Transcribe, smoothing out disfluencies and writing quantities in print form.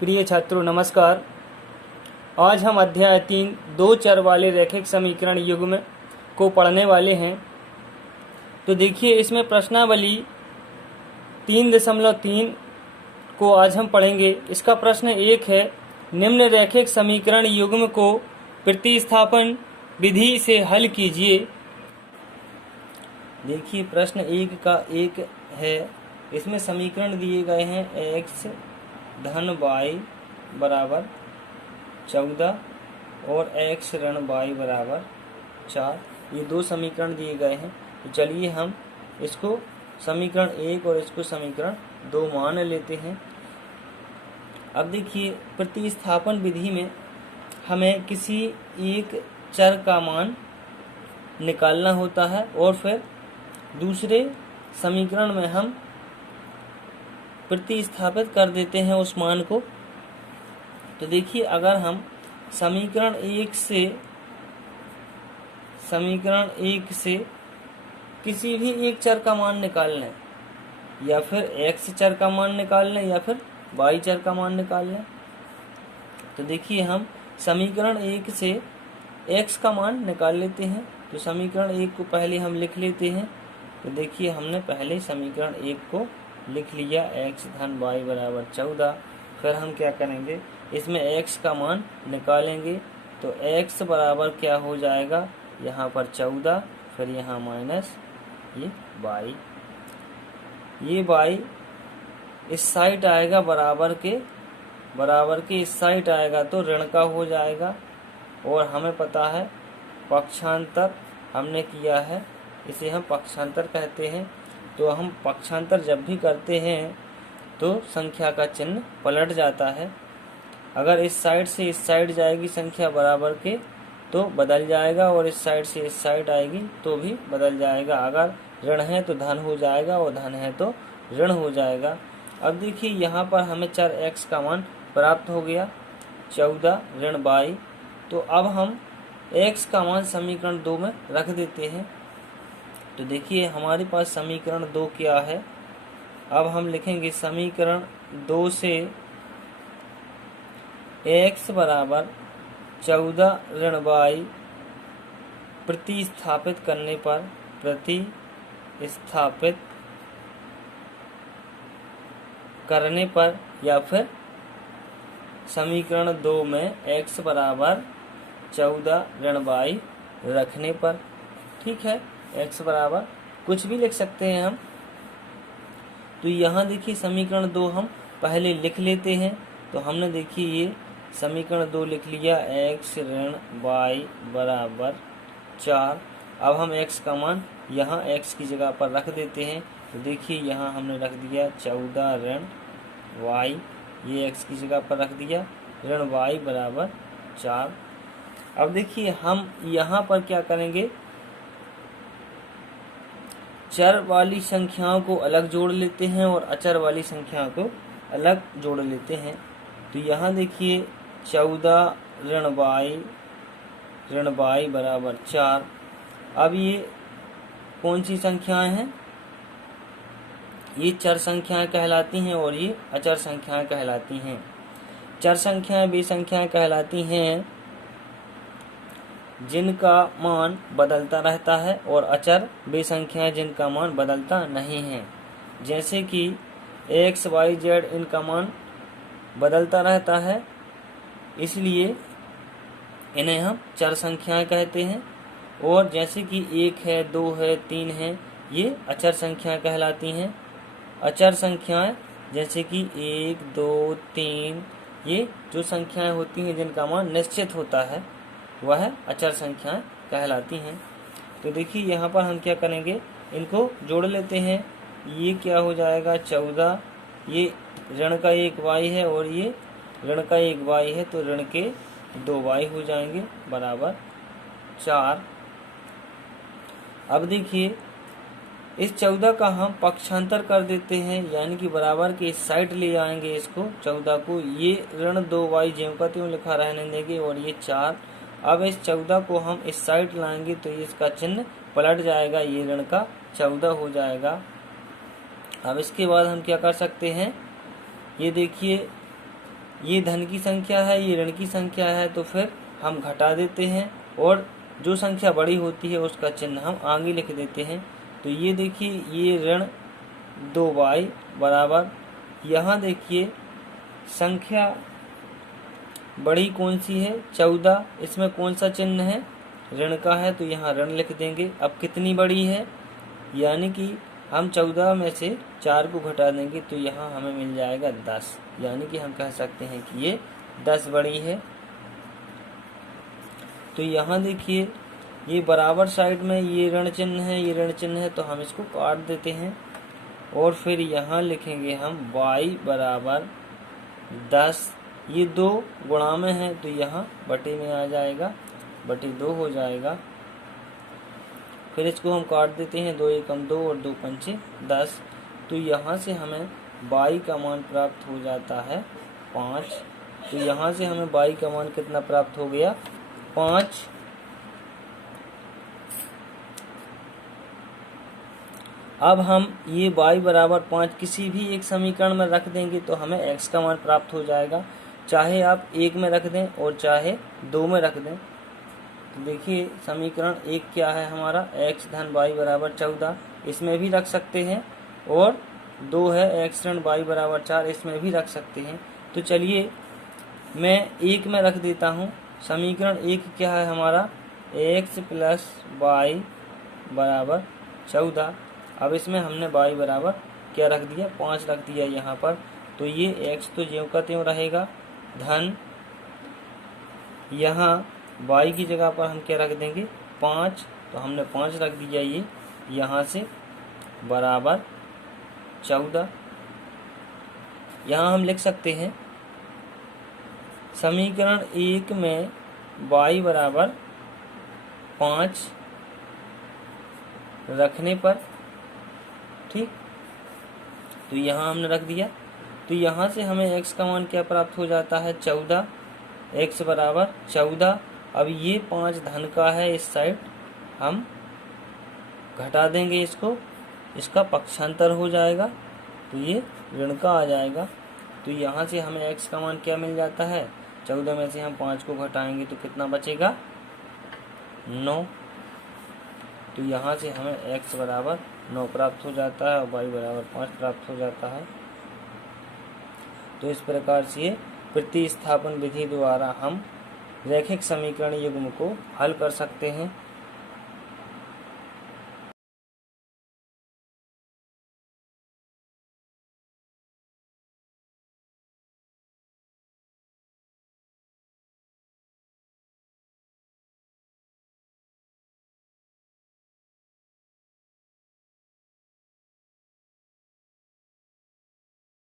प्रिय छात्रों नमस्कार। आज हम अध्याय 3 दो चर वाले रैखिक समीकरण युग्म को पढ़ने वाले हैं। तो देखिए, इसमें प्रश्नावली 3.3 को आज हम पढ़ेंगे। इसका प्रश्न 1 है, निम्न रैखिक समीकरण युग्म को प्रतिस्थापन विधि से हल कीजिए। देखिए, प्रश्न 1 का 1 है, इसमें समीकरण दिए गए हैं x धन y बराबर 14 और x ऋण y बराबर 4। ये दो समीकरण दिए गए हैं। तो चलिए हम इसको समीकरण 1 और इसको समीकरण 2 मान लेते हैं। अब देखिए, प्रतिस्थापन विधि में हमें किसी एक चर का मान निकालना होता है और फिर दूसरे समीकरण में हम प्रतिस्थापित कर देते हैं उस मान को। तो देखिए, अगर हम समीकरण 1 से किसी भी एक चर का मान निकाल लें, या फिर x चर का मान निकाल लें या फिर y चर का मान निकाल लें। तो देखिए, हम समीकरण 1 से x का मान निकाल लेते हैं। तो समीकरण 1 को पहले हम लिख लेते हैं। तो देखिए, हमने पहले समीकरण 1 को लिख लिया, x धन y बराबर 14। फिर हम क्या करेंगे, इसमें x का मान निकालेंगे। तो x बराबर क्या हो जाएगा, यहाँ पर 14, फिर यहाँ माइनस ये y इस साइड आएगा, बराबर के इस साइड आएगा तो ऋण का हो जाएगा। और हमें पता है पक्षांतर हमने किया है, इसे हम पक्षांतर कहते हैं। तो हम पक्षांतर जब भी करते हैं तो संख्या का चिन्ह पलट जाता है। अगर इस साइड से इस साइड जाएगी संख्या बराबर के तो बदल जाएगा, और इस साइड से इस साइड आएगी तो भी बदल जाएगा। अगर ऋण है तो धन हो जाएगा और धन है तो ऋण हो जाएगा। अब देखिए, यहाँ पर हमें चर x का मान प्राप्त हो गया 14 ऋण y। तो अब हम x का मान समीकरण 2 में रख देते हैं। तो देखिए, हमारे पास समीकरण 2 क्या है। अब हम लिखेंगे समीकरण 2 से x बराबर 14 ऋण y प्रतिस्थापित करने पर या फिर समीकरण 2 में x बराबर 14 ऋण y रखने पर। ठीक है, x बराबर कुछ भी लिख सकते हैं हम। तो यहाँ देखिए, समीकरण 2 हम पहले लिख लेते हैं। तो हमने देखिए ये समीकरण 2 लिख लिया, x ऋण y बराबर 4। अब हम x का मान यहाँ x की जगह पर रख देते हैं। तो देखिए, यहाँ हमने रख दिया 14 ऋण y, ये x की जगह पर रख दिया, ऋण y बराबर 4। अब देखिए, हम यहाँ पर क्या करेंगे, चर वाली संख्याओं को अलग जोड़ लेते हैं और अचर वाली संख्याओं को अलग जोड़ लेते हैं। तो यहाँ देखिए, 14 ऋण y बराबर 4। अब ये कौन सी संख्याएं हैं, ये चर संख्याएं कहलाती हैं और ये अचर संख्याएं कहलाती हैं। चर संख्याएं वे संख्याएं कहलाती हैं जिनका मान बदलता रहता है, और अचर वे संख्याएं जिनका मान बदलता नहीं है। जैसे कि x, y, z इनका मान बदलता रहता है, इसलिए इन्हें हम चर संख्याएं कहते हैं। और जैसे कि 1 है, 2 है, 3 है, ये अचर संख्याएं कहलाती हैं। अचर संख्याएं जैसे कि 1, 2, 3, ये जो संख्याएं होती हैं जिनका मान निश्चित होता है, वह अचर संख्याएं कहलाती हैं। तो देखिए, यहाँ पर हम क्या करेंगे, इनको जोड़ लेते हैं। ये क्या हो जाएगा, 14, ये ऋण का 1 y है और ये ऋण का 1 y है, तो ऋण के 2 y हो जाएंगे बराबर 4। अब देखिए, इस 14 का हम पक्षांतर कर देते हैं, यानी कि बराबर के इस साइड ले आएंगे इसको 14 को। ये ऋण 2y ज्यों का त्यों लिखा रहने देंगे, और ये 4। अब इस 14 को हम इस साइड लाएंगे तो इसका चिन्ह पलट जाएगा, ये ऋण का 14 हो जाएगा। अब इसके बाद हम क्या कर सकते हैं, ये देखिए ये धन की संख्या है, ये ऋण की संख्या है, तो फिर हम घटा देते हैं और जो संख्या बड़ी होती है उसका चिन्ह हम आगे लिख देते हैं। तो ये देखिए, ये ऋण 2y बराबर, यहाँ देखिए संख्या बड़ी कौन सी है, 14। इसमें कौन सा चिन्ह है, ऋण का है, तो यहाँ ऋण लिख देंगे। अब कितनी बड़ी है, यानी कि हम 14 में से 4 को घटा देंगे तो यहाँ हमें मिल जाएगा 10, यानी कि हम कह सकते हैं कि ये 10 बड़ी है। तो यहाँ देखिए, ये बराबर साइड में ये ऋण चिन्ह है, ये ऋण चिन्ह है, तो हम इसको काट देते हैं और फिर यहाँ लिखेंगे हम y बराबर 10। ये 2 गुणा में है तो यहाँ बटे में आ जाएगा, बटे 2 हो जाएगा। फिर इसको हम काट देते हैं, 2 एकम 2 और 2 पंचे 10। तो यहाँ से हमें y का मान प्राप्त हो जाता है 5। तो यहाँ से हमें y का मान कितना प्राप्त हो गया, 5। अब हम ये y बराबर 5 किसी भी एक समीकरण में रख देंगे तो हमें x का मान प्राप्त हो जाएगा, चाहे आप 1 में रख दें और चाहे 2 में रख दें। तो देखिए समीकरण 1 क्या है हमारा, x धन y बराबर 14, इसमें भी रख सकते हैं, और 2 है x ऋण y बराबर 4, इसमें भी रख सकते हैं। तो चलिए मैं 1 में रख देता हूँ। समीकरण 1 क्या है हमारा, x प्लस y बराबर 14। अब इसमें हमने y बराबर क्या रख दिया, 5 रख दिया यहाँ पर। तो ये x तो ज्यों का त्यों रहेगा, धन यहाँ y की जगह पर हम क्या रख देंगे, 5। तो हमने 5 रख दिया, ये यहाँ से बराबर 14। यहाँ हम लिख सकते हैं समीकरण 1 में y बराबर 5 रखने पर, ठीक। तो यहाँ हमने रख दिया। तो यहाँ से हमें x का मान क्या प्राप्त हो जाता है, 14। x बराबर 14। अब ये 5 धन का है, इस साइड हम घटा देंगे इसको, इसका पक्षांतर हो जाएगा, तो ये ऋण का आ जाएगा। तो यहाँ से हमें x का मान क्या मिल जाता है, 14 में से हम 5 को घटाएंगे तो कितना बचेगा, 9। तो यहाँ से हमें x बराबर 9 प्राप्त हो जाता है और y बराबर 5 प्राप्त हो जाता है। तो इस प्रकार से प्रतिस्थापन विधि द्वारा हम रैखिक समीकरण युग्म को हल कर सकते हैं।